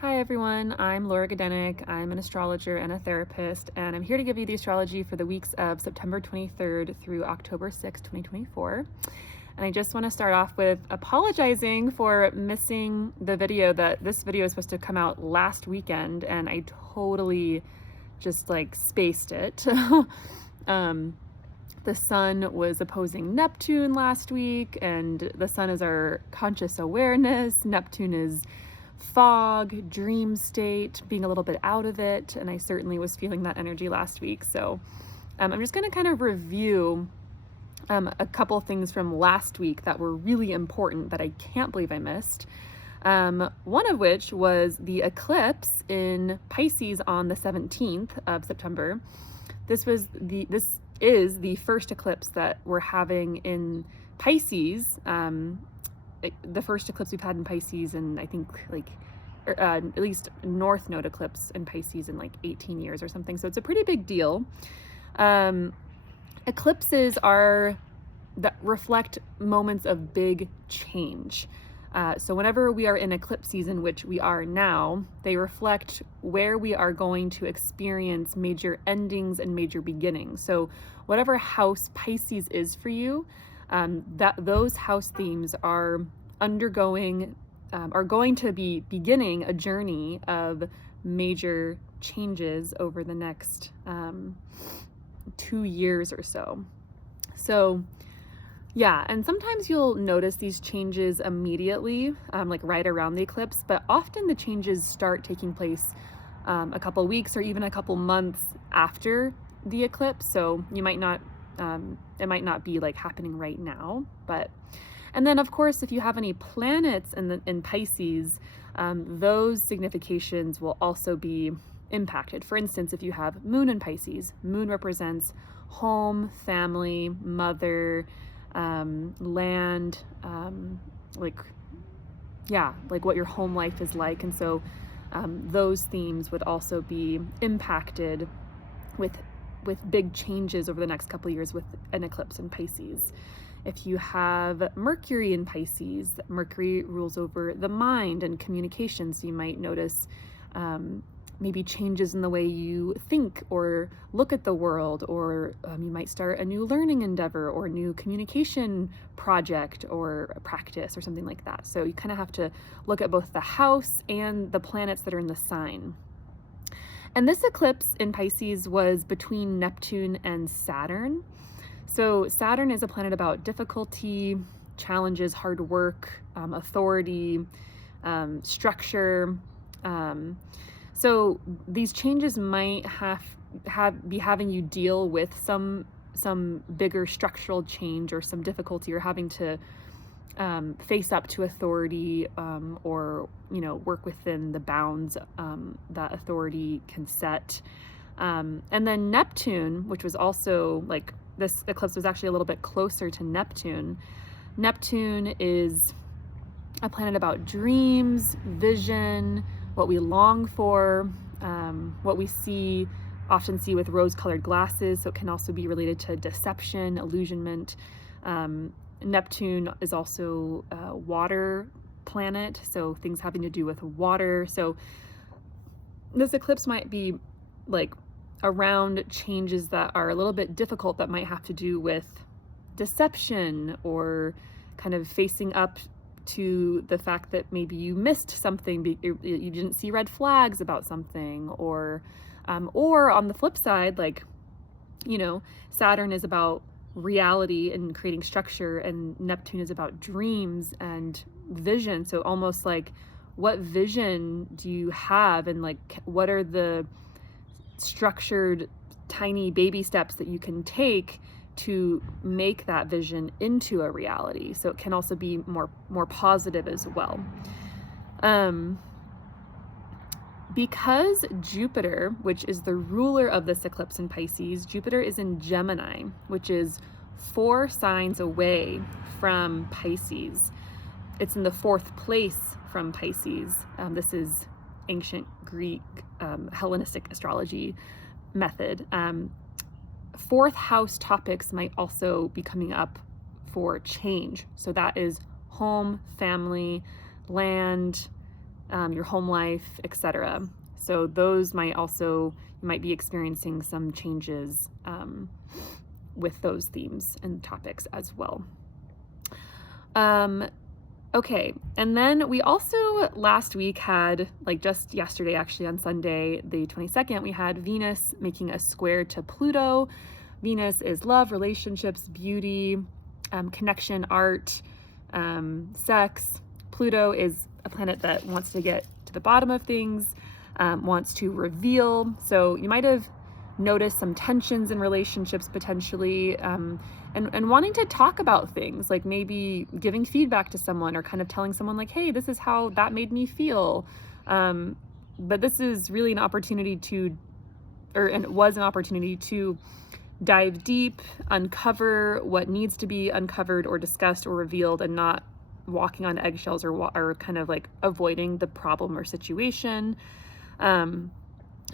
Hi everyone, I'm Laura Gadenik. I'm an astrologer and a therapist, and I'm here to give you the astrology for the weeks of September 23rd through October 6th, 2024. And I just want to start off with apologizing for missing the video. This video is supposed to come out last weekend, and I totally just spaced it. The sun was opposing Neptune last week, and the sun is our conscious awareness. Neptune is fog, dream state, being a little bit out of it, and I certainly was feeling that energy last week. So I'm just going to kind of review a couple things from last week that were really important that I can't believe I missed. One of which was the eclipse in Pisces on the 17th of September. This is the first eclipse that we're having in Pisces. The first eclipse we've had in Pisces, and I think at least North Node eclipse in Pisces in 18 years or something. So it's a pretty big deal. Eclipses that reflect moments of big change. So whenever we are in eclipse season, which we are now, they reflect where we are going to experience major endings and major beginnings. So whatever house Pisces is for you, those house themes are going to be beginning a journey of major changes over the next 2 years or so. So yeah, and sometimes you'll notice these changes immediately, right around the eclipse, but often the changes start taking place a couple weeks or even a couple months after the eclipse. So you might not, it might not be happening right now, and then of course, if you have any planets in Pisces, those significations will also be impacted. For instance, if you have Moon in Pisces, Moon represents home, family, mother, land, what your home life is like. And so those themes would also be impacted with big changes over the next couple of years with an eclipse in Pisces. If you have Mercury in Pisces, Mercury rules over the mind and communication. So you might notice maybe changes in the way you think or look at the world, or you might start a new learning endeavor or a new communication project or a practice or something like that. So you kind of have to look at both the house and the planets that are in the sign. And this eclipse in Pisces was between Neptune and Saturn. So Saturn is a planet about difficulty, challenges, hard work, authority, structure. So these changes might be having you deal with some bigger structural change or some difficulty, or having to face up to authority, or work within the bounds that authority can set. And then Neptune, which was also this eclipse was actually a little bit closer to Neptune. Neptune is a planet about dreams, vision, what we long for, what we often see with rose-colored glasses. So it can also be related to deception, illusionment. Neptune is also a water planet, so things having to do with water. So this eclipse might be around changes that are a little bit difficult, that might have to do with deception, or kind of facing up to the fact that maybe you missed something, you didn't see red flags about something, or on the flip side, Saturn is about reality and creating structure, and Neptune is about dreams and vision. So almost what vision do you have, and what are the structured tiny baby steps that you can take to make that vision into a reality. So it can also be more positive as well. Because Jupiter, which is the ruler of this eclipse in Pisces, Jupiter is in Gemini, which is 4 signs away from Pisces. It's in the 4th place from Pisces. This is ancient Greek Hellenistic astrology method. 4th house topics might also be coming up for change. So that is home, family, land, your home life, etc. So those might also, you might be experiencing some changes with those themes and topics as well. Okay, and then we also last week had, like just yesterday actually on Sunday, the 22nd, we had Venus making a square to Pluto. Venus is love, relationships, beauty, connection, art, sex. Pluto is a planet that wants to get to the bottom of things, wants to reveal. So you might have noticed some tensions in relationships potentially, and wanting to talk about things, like maybe giving feedback to someone or kind of telling someone like, hey, this is how that made me feel. But this is really an opportunity to, and it was an opportunity to dive deep, uncover what needs to be uncovered or discussed or revealed, and not walking on eggshells or kind of like avoiding the problem or situation. And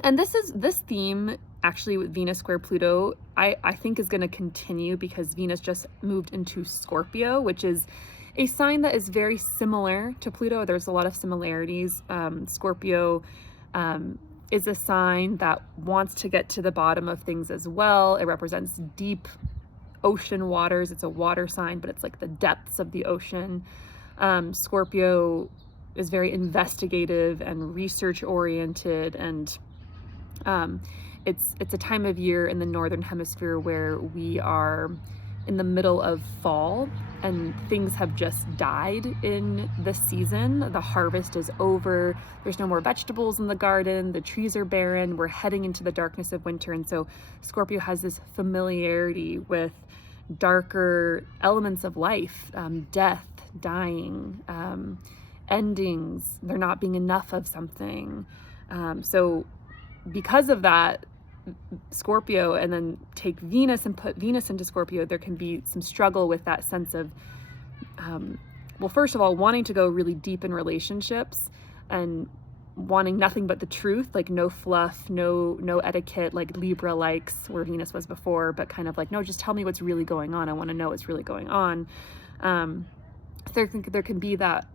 this theme actually with Venus square Pluto, I think is going to continue because Venus just moved into Scorpio, which is a sign that is very similar to Pluto. There's a lot of similarities. Scorpio is a sign that wants to get to the bottom of things as well. It represents deep ocean waters. It's a water sign, but it's like the depths of the ocean. Scorpio is very investigative and research oriented, and it's a time of year in the northern hemisphere where we are in the middle of fall and things have just died in the season. The harvest is over. There's no more vegetables in the garden. The trees are barren. We're heading into the darkness of winter. And so Scorpio has this familiarity with darker elements of life, death, dying, endings, there not being enough of something. So because of that, Scorpio, and then take Venus and put Venus into Scorpio, there can be some struggle with that sense of, well, first of all, wanting to go really deep in relationships and wanting nothing but the truth, like no fluff, no etiquette, like Libra likes, where Venus was before, but kind of like, no, just tell me what's really going on. I want to know what's really going on. There can be that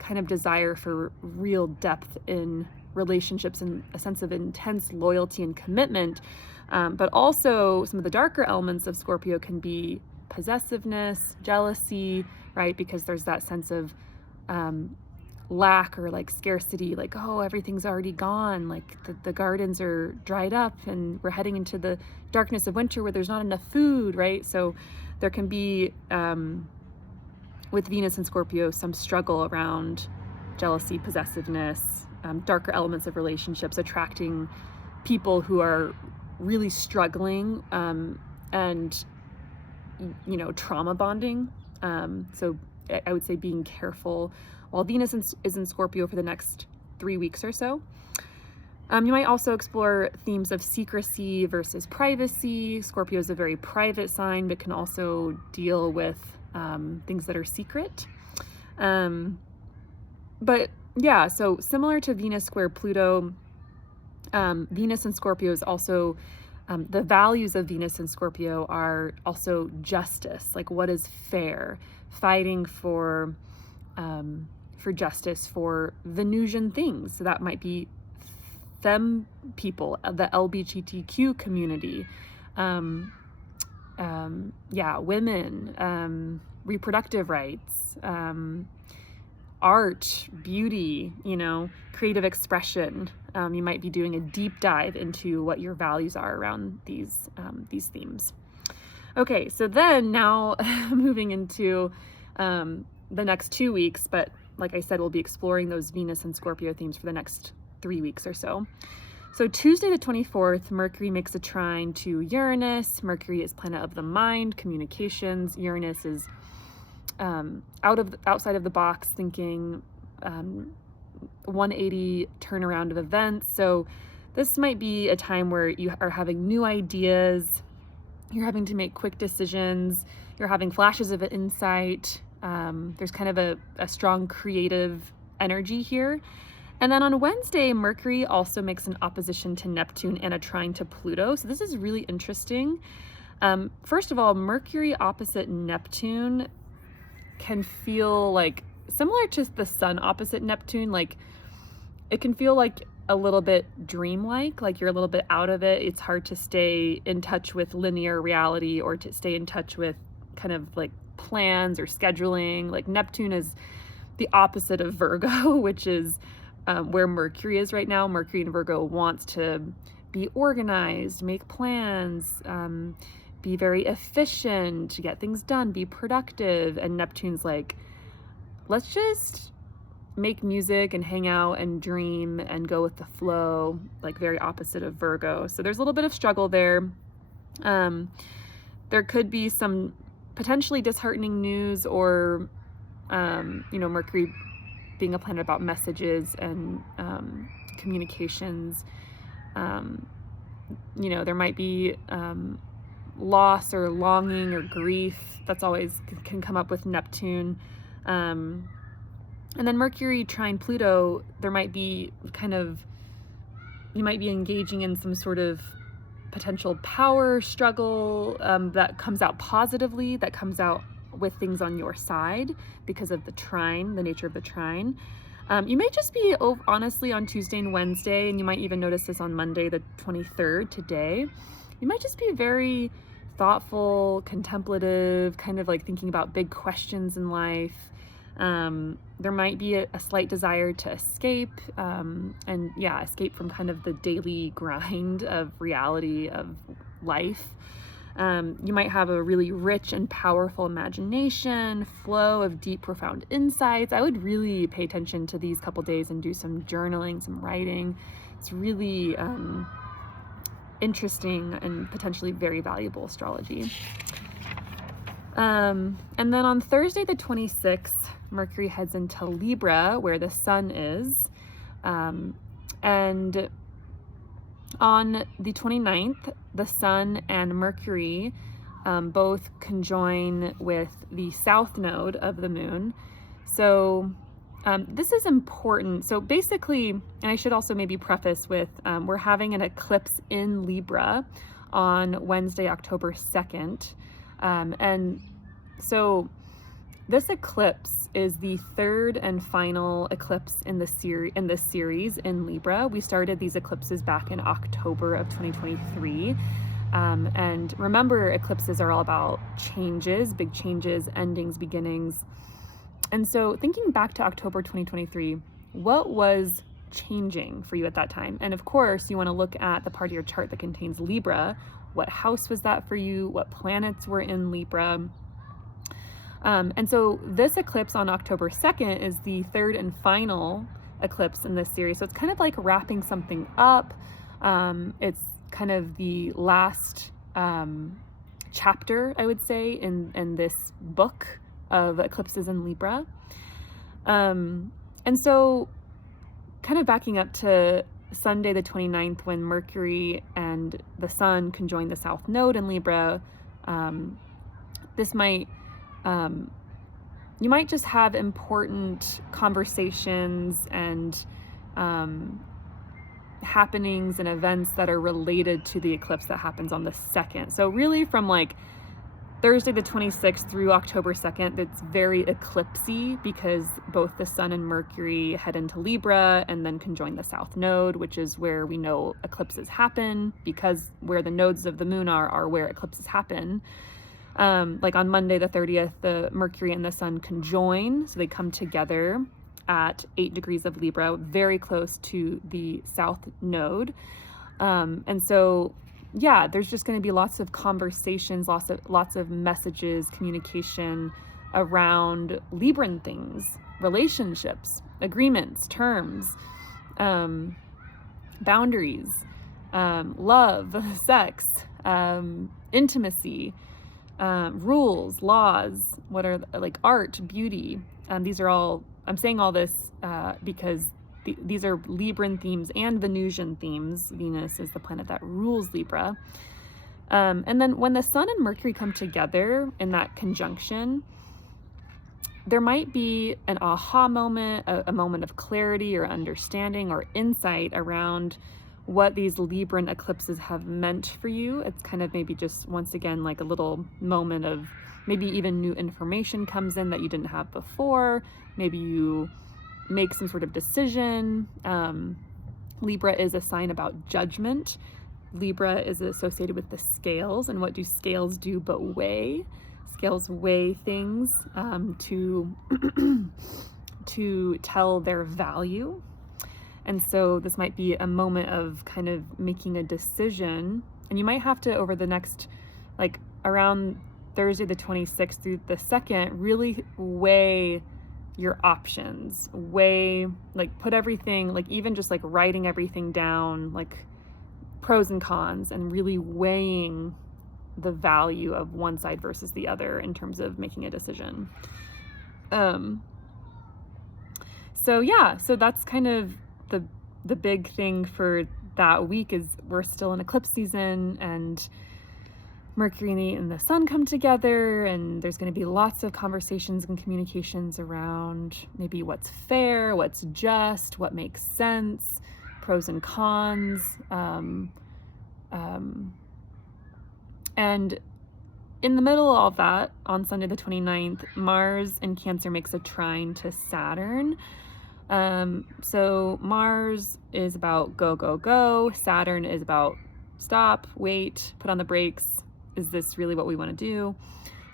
kind of desire for real depth in relationships and a sense of intense loyalty and commitment. But also some of the darker elements of Scorpio can be possessiveness, jealousy, right? Because there's that sense of lack or like scarcity, like, oh, everything's already gone. Like the gardens are dried up and we're heading into the darkness of winter where there's not enough food, right? So there can be, with Venus and Scorpio, some struggle around jealousy, possessiveness, darker elements of relationships, attracting people who are really struggling, and, you know, trauma bonding. So I would say being careful while Venus is in Scorpio for the next 3 weeks or so. You might also explore themes of secrecy versus privacy. Scorpio is a very private sign, but can also deal with things that are secret. But yeah, so similar to Venus square Pluto, Venus and Scorpio is also, the values of Venus and Scorpio are also justice, like what is fair, fighting for justice for Venusian things. So that might be femme people, the LGBTQ community, women, reproductive rights, art, beauty, you know, creative expression. You might be doing a deep dive into what your values are around these themes. Okay, so then now moving into the next 2 weeks, but like I said, we'll be exploring those Venus and Scorpio themes for the next 3 weeks or so. So Tuesday the 24th, Mercury makes a trine to Uranus. Mercury is planet of the mind, communications. Uranus is outside of the box thinking, 180 turnaround of events. So this might be a time where you are having new ideas, you're having to make quick decisions, you're having flashes of insight. There's kind of a strong creative energy here. And then on Wednesday, Mercury also makes an opposition to Neptune and a trine to Pluto. So this is really interesting. First of all, Mercury opposite Neptune can feel like similar to the sun opposite Neptune, like it can feel like a little bit dreamlike, like you're a little bit out of it. It's hard to stay in touch with linear reality or to stay in touch with kind of like plans or scheduling. Like Neptune is the opposite of Virgo, which is where Mercury is right now. Mercury in Virgo wants to be organized, make plans, be very efficient, get things done, be productive. And Neptune's like, let's just make music and hang out and dream and go with the flow, like very opposite of Virgo. So there's a little bit of struggle there. There could be some potentially disheartening news or, Mercury being a planet about messages and communications. There might be loss or longing or grief. That's always can come up with Neptune. And then Mercury trine Pluto, there might be you might be engaging in some sort of potential power struggle that comes out positively, that comes out with things on your side because of the trine, the nature of the trine. You may just be, honestly, on Tuesday and Wednesday, and you might even notice this on Monday, the 23rd, today, you might just be very thoughtful, contemplative, kind of like thinking about big questions in life. There might be a slight desire to escape, escape from kind of the daily grind of reality of life. You might have a really rich and powerful imagination, flow of deep, profound insights. I would really pay attention to these couple days and do some journaling, some writing. It's really interesting and potentially very valuable astrology. And then on Thursday, the 26th, Mercury heads into Libra, where the sun is. And on the 29th, the sun and Mercury both conjoin with the south node of the moon. So this is important. So basically, and I should also maybe preface with, we're having an eclipse in Libra on Wednesday, October 2nd. And so this eclipse is the third and final eclipse in this series in Libra. We started these eclipses back in October of 2023. And remember, eclipses are all about changes, big changes, endings, beginnings. And so thinking back to October 2023, what was changing for you at that time? And of course, you want to look at the part of your chart that contains Libra. What house was that for you? What planets were in Libra? And so this eclipse on October 2nd is the third and final eclipse in this series. So it's kind of like wrapping something up. It's kind of the last chapter, I would say, in this book of eclipses in Libra. And so kind of backing up to Sunday the 29th, when Mercury and the sun conjoin the south node in Libra, this might you might just have important conversations and happenings and events that are related to the eclipse that happens on the 2nd. So really from like Thursday the 26th through October 2nd, it's very eclipsy because both the sun and Mercury head into Libra and then conjoin the south node, which is where we know eclipses happen, because where the nodes of the moon are where eclipses happen. Like on Monday the 30th, the Mercury and the sun conjoin, so they come together at 8 degrees of Libra, very close to the south node. And so, yeah, there's just going to be lots of conversations, lots of messages, communication around Libran things, relationships, agreements, terms, boundaries, love, sex, intimacy, rules, laws, what are like art, beauty. These are all, I'm saying all this because these are Libran themes and Venusian themes. Venus is the planet that rules Libra. And then when the sun and Mercury come together in that conjunction, there might be an aha moment, a moment of clarity or understanding or insight around what these Libran eclipses have meant for you. It's kind of maybe just, once again, like a little moment of maybe even new information comes in that you didn't have before. Maybe you make some sort of decision. Libra is a sign about judgment. Libra is associated with the scales, and what do scales do but weigh? Scales weigh things to to tell their value. And so this might be a moment of kind of making a decision, and you might have to, over the next, like around Thursday the 26th through the 2nd, really weigh your options, weigh, like put everything, like even just like writing everything down, like pros and cons, and really weighing the value of one side versus the other in terms of making a decision. So yeah, so that's kind of the big thing for that week, is we're still in eclipse season, and Mercury and the Sun come together, and there's going to be lots of conversations and communications around maybe what's fair, what's just, what makes sense, pros and cons. And in the middle of all of that, on Sunday the 29th, Mars in Cancer makes a trine to Saturn. So Mars is about go, go, go. Saturn is about stop, wait, put on the brakes. Is this really what we want to do?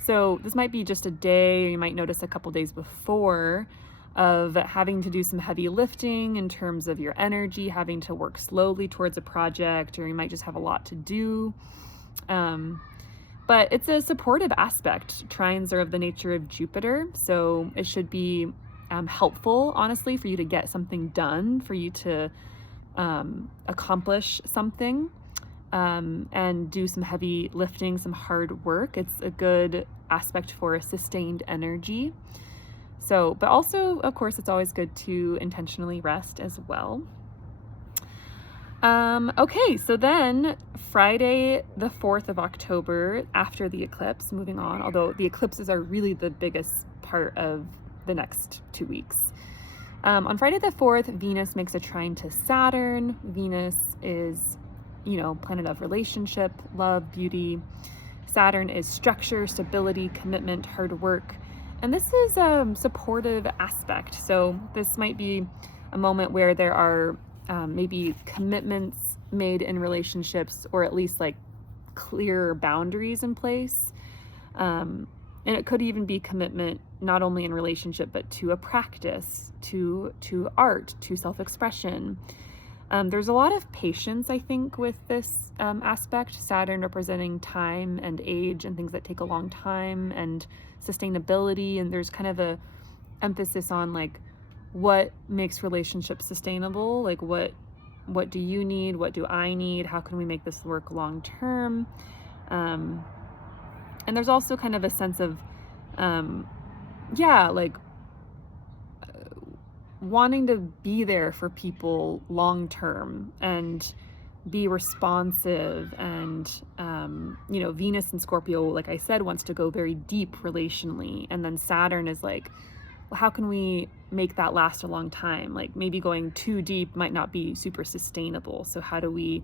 So this might be just a day, or you might notice a couple days before, of having to do some heavy lifting in terms of your energy, having to work slowly towards a project, or you might just have a lot to do. But it's a supportive aspect. Trines are of the nature of Jupiter, so it should be helpful, honestly, for you to get something done, for you to accomplish something, and do some heavy lifting, some hard work. It's a good aspect for a sustained energy. So, but also, of course, it's always good to intentionally rest as well. Okay, so then Friday, the 4th of October, after the eclipse, moving on, although the eclipses are really the biggest part of the next 2 weeks. On Friday the 4th, Venus makes a trine to Saturn. Venus is, planet of relationship, love, beauty. Saturn is structure, stability, commitment, hard work. And this is a supportive aspect. So this might be a moment where there are maybe commitments made in relationships, or at least like clear boundaries in place. And it could even be commitment not only in relationship, but to a practice, to art, to self-expression. There's a lot of patience, I think, with this aspect. Saturn representing time and age and things that take a long time, and sustainability. And there's kind of a emphasis on like what makes relationships sustainable, like what do you need, what do I need, how can we make this work long term. And there's also kind of a sense of wanting to be there for people long term and be responsive. And Venus in Scorpio, like I said, wants to go very deep relationally, and then Saturn is like, well, how can we make that last a long time? Like maybe going too deep might not be super sustainable. So how do we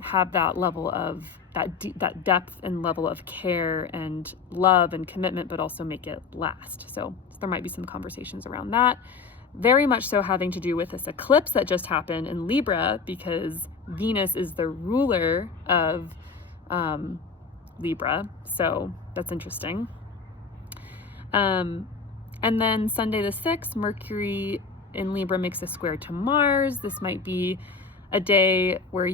have that level of that depth and level of care and love and commitment, but also make it last? So there might be some conversations around that. Very much so having to do with this eclipse that just happened in Libra, because Venus is the ruler of Libra. So that's interesting. And then Sunday the 6th, Mercury in Libra makes a square to Mars. This might be a day where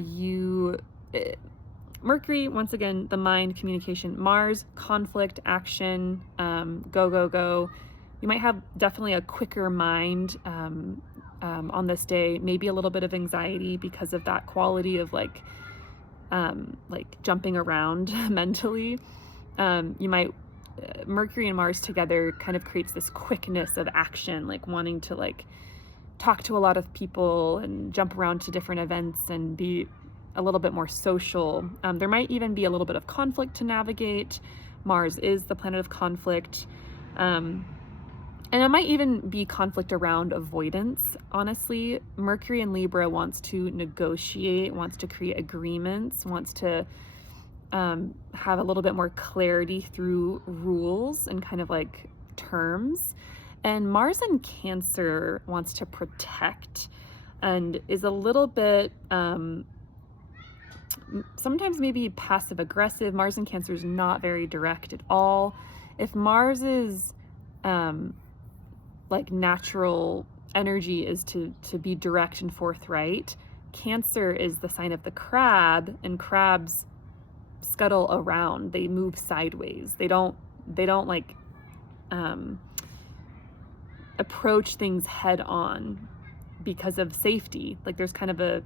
Mercury, once again, the mind, communication. Mars, conflict, action, go, go, go. You might have definitely a quicker mind on this day, maybe a little bit of anxiety because of that quality of like jumping around mentally. You might, Mercury and Mars together kind of creates this quickness of action, like wanting to like talk to a lot of people and jump around to different events and be a little bit more social. There might even be a little bit of conflict to navigate. Mars is the planet of conflict. And it might even be conflict around avoidance. Honestly, Mercury in Libra wants to negotiate, wants to create agreements, wants to have a little bit more clarity through rules and kind of like terms. And Mars in Cancer wants to protect and is a little bit, sometimes maybe passive aggressive. Mars in Cancer is not very direct at all. If Mars is like natural energy is to be direct and forthright, Cancer is the sign of the crab, and crabs scuttle around. They move sideways. They don't like approach things head on because of safety. Like there's kind of a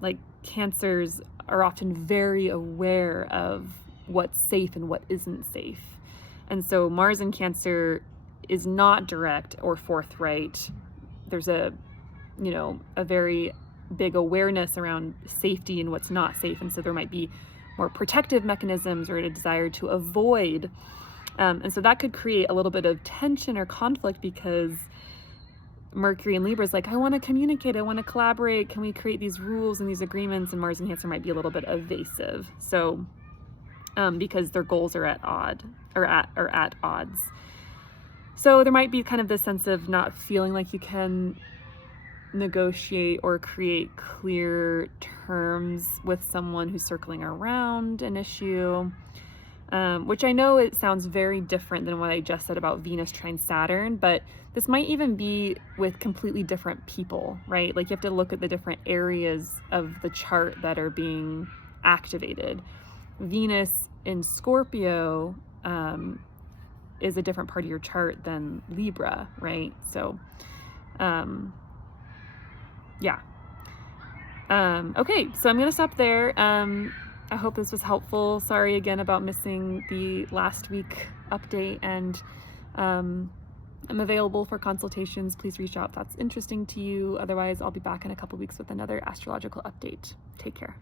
like Cancers are often very aware of what's safe and what isn't safe. And so Mars in Cancer is not direct or forthright. There's a very big awareness around safety and what's not safe. And so there might be more protective mechanisms or a desire to avoid. And so that could create a little bit of tension or conflict because Mercury in Libra is like, I want to communicate, I want to collaborate, can we create these rules and these agreements? And Mars in Cancer might be a little bit evasive. So because their goals are at odds. So there might be kind of this sense of not feeling like you can negotiate or create clear terms with someone who's circling around an issue, which I know it sounds very different than what I just said about Venus trine Saturn, but this might even be with completely different people, right? Like you have to look at the different areas of the chart that are being activated. Venus in Scorpio is a different part of your chart than Libra, right? So, yeah. Okay, so I'm gonna stop there. I hope this was helpful. Sorry again about missing the last week update, and I'm available for consultations. Please reach out if that's interesting to you. Otherwise, I'll be back in a couple weeks with another astrological update. Take care.